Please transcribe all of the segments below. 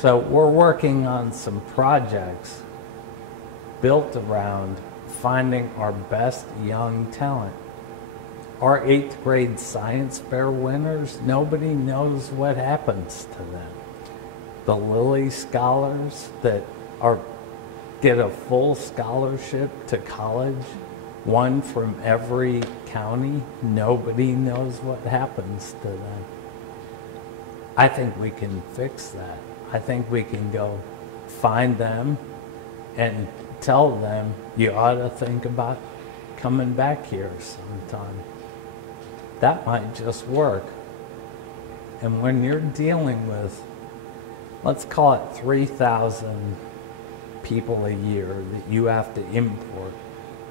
So we're working on some projects built around finding our best young talent. Our 8th grade science fair winners, nobody knows what happens to them. The Lilly scholars that get a full scholarship to college, one from every county, nobody knows what happens to them. I think we can fix that. I think we can go find them and tell them, you ought to think about coming back here sometime. That might just work. And when you're dealing with, let's call it 3,000 people a year that you have to import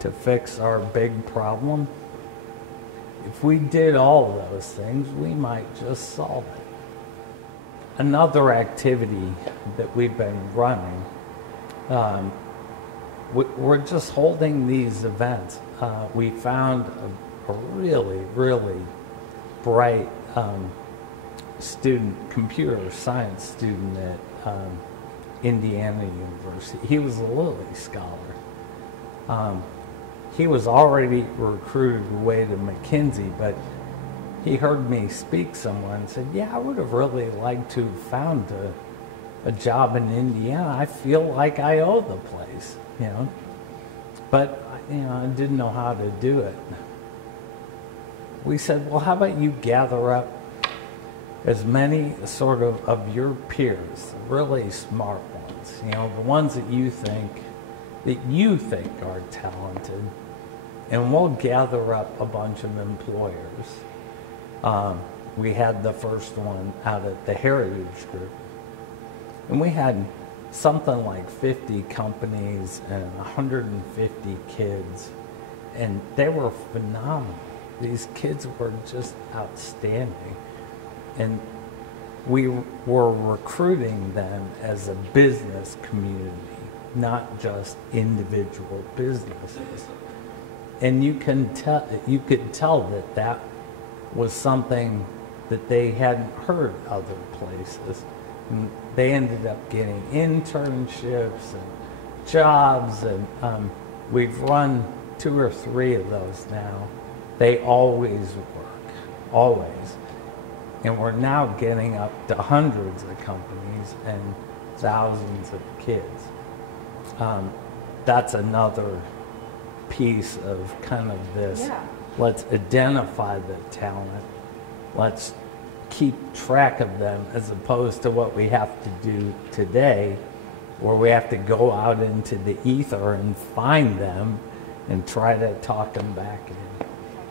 to fix our big problem, if we did all those things, we might just solve it. Another activity that we've been running, we're just holding these events. We found a really, really bright student, computer science student at Indiana University. He was a Lilly scholar. He was already recruited away to McKinsey, but he heard me speak somewhere and said, yeah, I would have really liked to have found a job in Indiana. I feel like I owe the place, you know. But, you know, I didn't know how to do it. We said, well, how about you gather up as many sort of your peers, really smart ones, you know, the ones that you think are talented, and we'll gather up a bunch of employers. We had the first one out at the Heritage Group, and we had something like 50 companies and 150 kids, and they were phenomenal. These kids were just outstanding, and we were recruiting them as a business community, not just individual businesses. And you could tell that that was something that they hadn't heard other places. And they ended up getting internships and jobs, and we've run 2 or 3 of those now. They always work, always. And we're now getting up to hundreds of companies and thousands of kids. That's another piece of kind of this. Yeah. Let's identify the talent. Let's keep track of them, as opposed to what we have to do today, where we have to go out into the ether and find them and try to talk them back in.